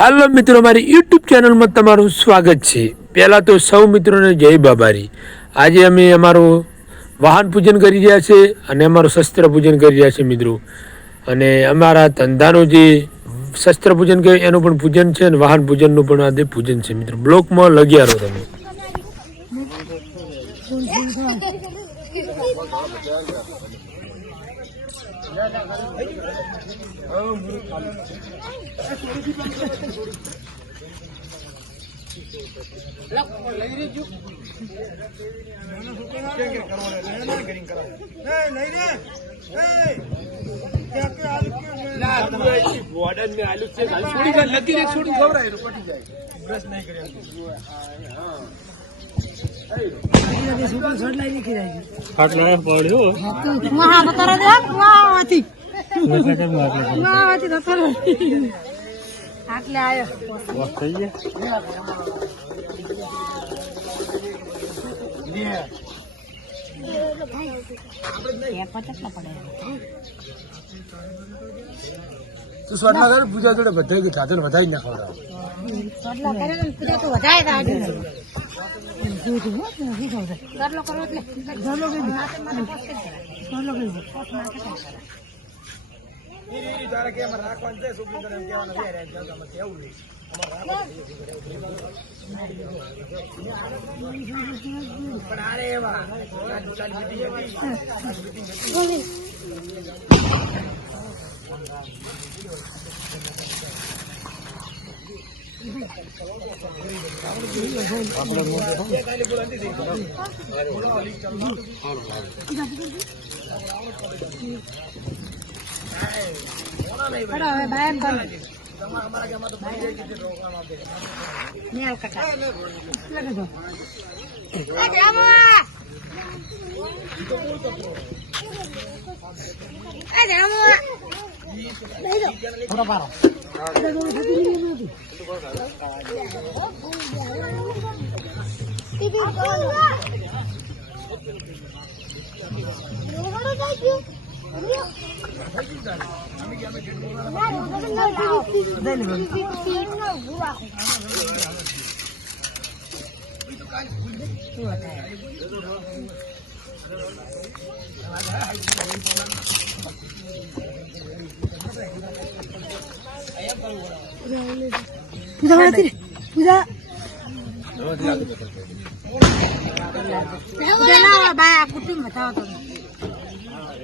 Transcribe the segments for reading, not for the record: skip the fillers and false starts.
Hello मित्रों, मारी YouTube channel में तमारू स्वागत है। पहला तो सौ मित्रों ने जय बाबारी। आज अमे अमारू वाहन पूजन करी रह्या छे अने अमारू शस्त्र पूजन करी रह्या छे मित्रों। अने अमारा धंधानो जे शस्त्र पूजन कहे एनु पण पूजन छे अने वाहन पूजन नु पण आदे पूजन छे मित्रों। ब्लॉक में लग्या रहो तमे। तू स्वर्ण कर पूजा जोड़े बधाई की खातिर बधाई ना खवरा स्वर्ण करे ने पूजा तो बधाई दा आदि कर लो करो એટલે कर लो के माथे माथे पोस्ट कर लो के पोस्ट मार के ઈ તારે કે અમાર રાખવાનું છે સુપીન્દર એમ કહેવાનું છે રે જગમાં કેવું રે પણ આરે એવા ચાલ બીટી જતી पूजा होती है पूजा ना बाया कुटुंब बताओ तो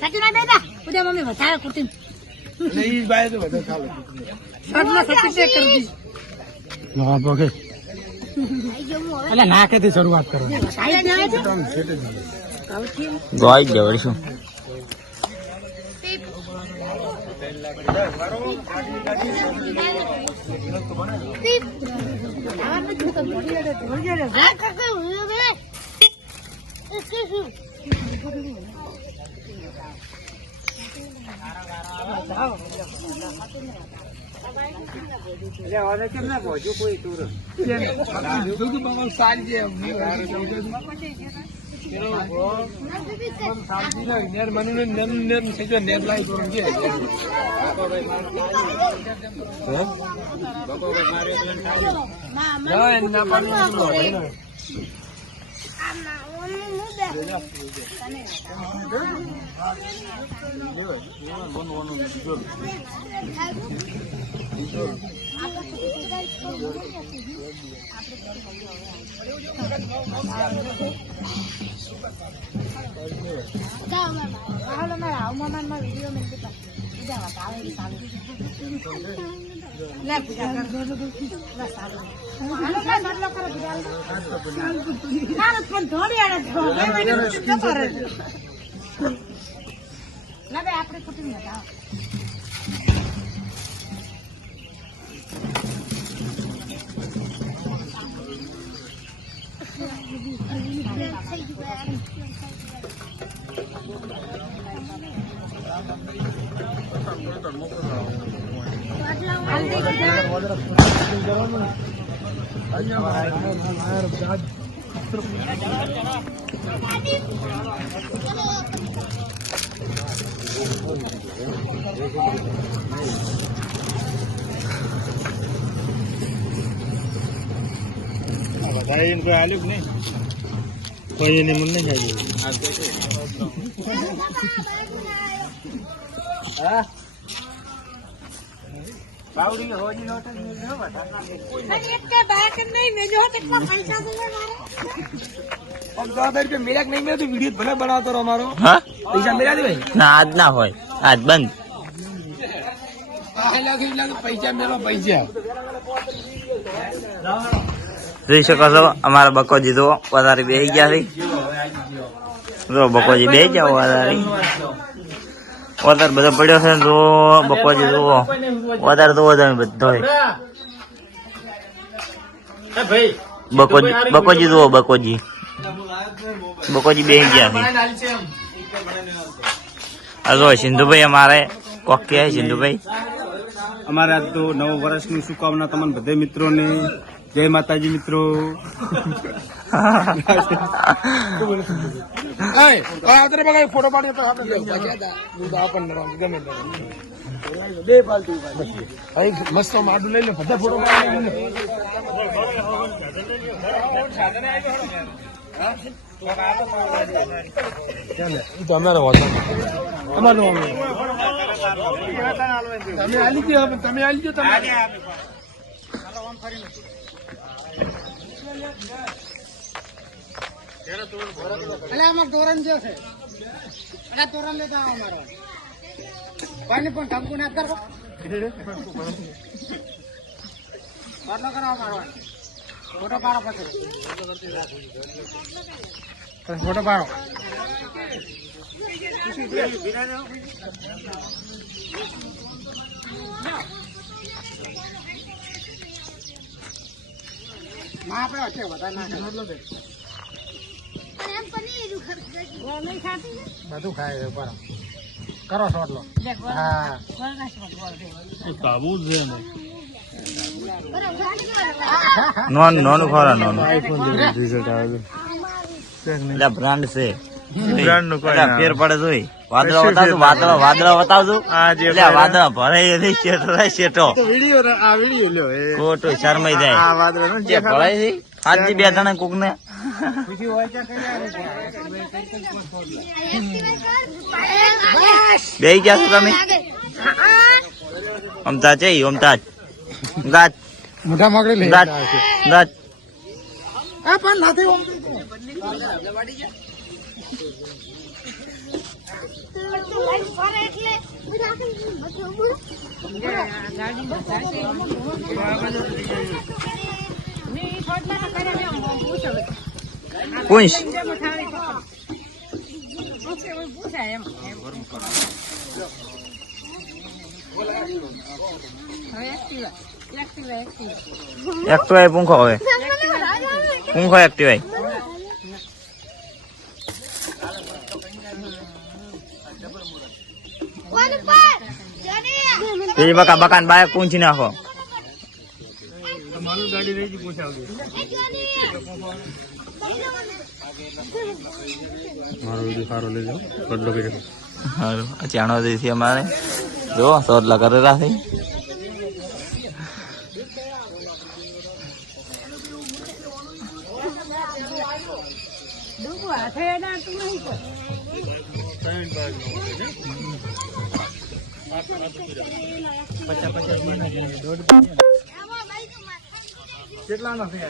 सच ना बेटा पूजा मम्मी बताया कुटुंब नहीं बाया तो बता खा लो सटला सच से कर दी ना बोके अरे ना के थी शुरुआत करो गाय जवड़सु આપણે કુટુંબ હતા વધારે એને કોઈ આલ્યું નહીં, કોઈ એને મને નહીં આવ્યું. હા બાવડી હોજી નોટ નહીં વધારે એક કે બાક નહીં મેજો કેટલા પૈસા દે મારે 10000 રૂપિયા મેળા નહીં મેં તો વિડિયો ભલે બનાવતો રહો મારો. હા પૈસા મેળા દે ભાઈ ના આજ ના હોય આજ બંધ પૈસા મેળો પૈસા જોઈ શકો છો. અમારા બકોજી તો વધારે બેસી ગયા છે. જો બકોજી બેસી જાઓ વધારે બધો પડ્યો છે. જો બકોજી જુઓ વધારે તો વધારે બધો બકોજી જુઓ બકોજી બેસી ગયા છે. આ જો સિંધુભાઈ અમારે કોક કે સિંધુભાઈ અમારે આજ તો નવ વર્ષની શુભકામના તમને બધા મિત્રોને. જય માતાજી મિત્રો. ફોટો મસ્ત માડું લઈ લે બધા ફોટો અમારે તમે આલી ગયો તમે આલી ગયો તમે તોરણ જો છે તોરણ લેતા અમારો પાણી પણ ધમકુ ના કરો મારો ફોટો પાડો પછી ફોટો પાડો માં આપણે હશે વધારે ના બધું ખાય બરાબર કરો શોટલો. હા નોન ખોરા નોન બ્રાન્ડ છે. ફેર પડે જોઈ વાદળો બતાવજો વાદળા ભરાય શેઠો ખોટું શરમાઈ જાય ભરાય છે. આજથી 2 જણા કોક ને બે ગયા છો તમે અમતા છે અમતાજ ગાજ મોટા મગડી ગાજ ગાજ પણ નથી પૂછ એક્ટિવાય પૂંખો હવે પૂંખો એક્ટિવાય પેલી બકાન બાયક પૂંછી નાખો. ગાડી રહી પૂછાવજો મારો વિડીયો સારો લેજો બદલો કર્યો સારું. ચાણો દેથી અમારે જો સોટલા કરેલા છે. કેટલા નથી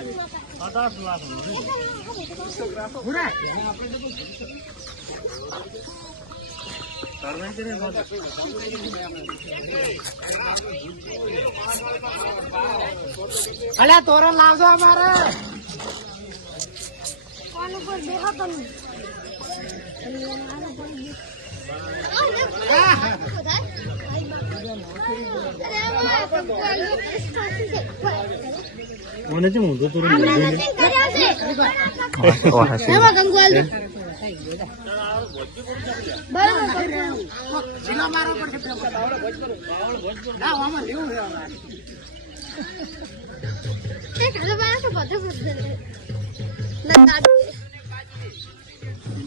50 લાખ અલ્યા તોરણ લાવજો અમારે મને છે હું તો તોરણ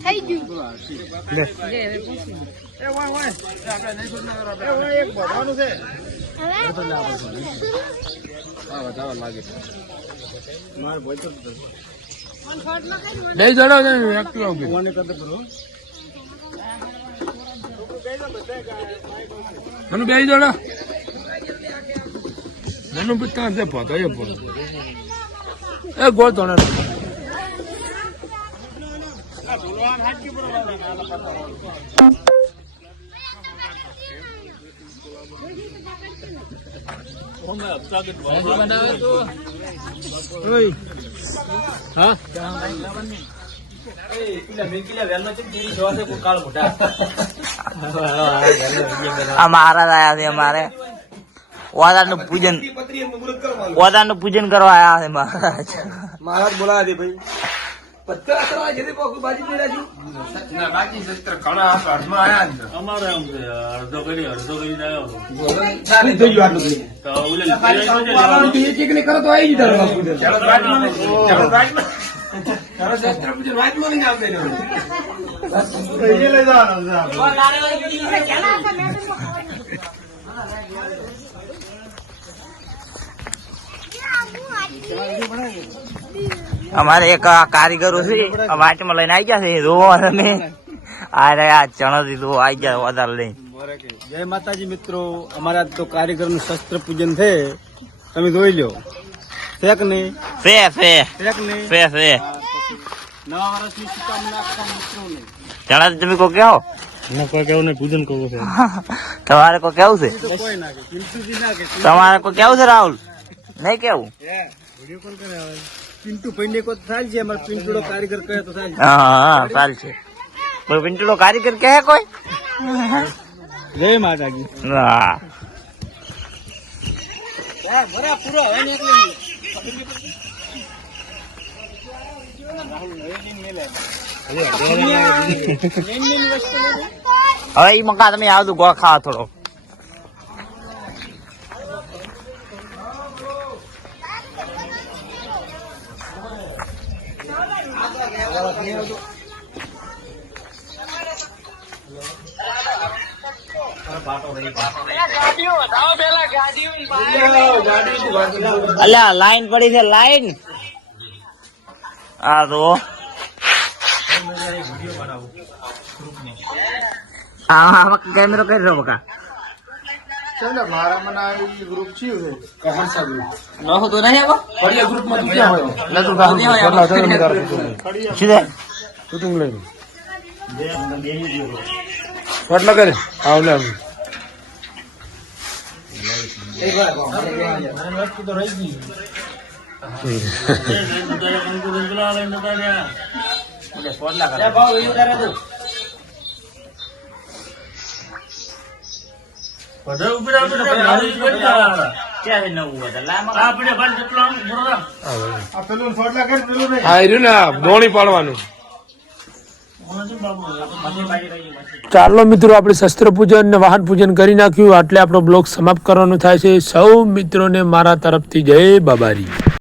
થઈ ગયું નહીં જડો એકલું આવું મને બે જડો મને પૂછતા હશે પોતો એ ગોળ તોડે હા મહારાજ આયા છે અમારે ઓદાનું પૂજન કરવા આયા છે મહારાજ. મહારાજ બોલાવા દે ભાઈ પત્તર કરવા જેથી પોકું બાજી પીડા છું બાકી સસ્ત્ર ઘણા અર્ધમાં આયા અમારે અડધો કરી આવ્યો સારી થઈ ગયું આટલું એક ને કરો તો આવી જ તારો બાપુ તારો સસ્ત્ર પૂજન વાતમાં નહીં આવતે લઈ અમારે એક કારીગરો છે વાંચમાં લઈને આવી ગયા છે રોવા તમે આ ચણા દીધું આવી ગયા વધારે લઈને. જય માતાજી મિત્રો, અમારા તો કારીગર નું શસ્ત્ર પૂજન છે, તમે જોઈ લો. ફેક નહીં ફે ફે ફેક નહીં ફે ફે નવા વર્ષની શુભકામના આપતા મિત્રોને. ચણા તમે કોઈ કહો કોઈ કેવું નહીં, પૂજન કરવું છે. તમારે કોઈ કેવું છે? કોઈ ના કે પિન્ટુજી ના કે તમારે કોઈ કેવું છે રાહુલ? નહીં કેવું? વિડીયો કોલ કરે હવે. પિન્ટુ ભાઈ કોઈ થાય છે, અમારે પિન્ટુડો કારીગર કહે તો થાય. હા ચાલશે. કોઈ પિન્ટુડો કારીગર કહે કોઈ? જય માતાજી. હા પૂરો હવે હવે ઈ મકા તમે આવતું ગો ખાવા થોડો. અલ્યા લાઈન પડી છે, લાઈન. આ તો આમાં કેમેરો કરી રહ્યો બકા. ફટલા કરે આવલે દોણી પાડવાનું. ચાલો મિત્રો, આપણે શસ્ત્ર પૂજન અને વાહન પૂજન કરી નાખ્યું. એટલે આપણો બ્લોગ સમાપ્ત કરવાનો થાય છે. સૌ મિત્રોને મારા તરફથી જય બાબારી.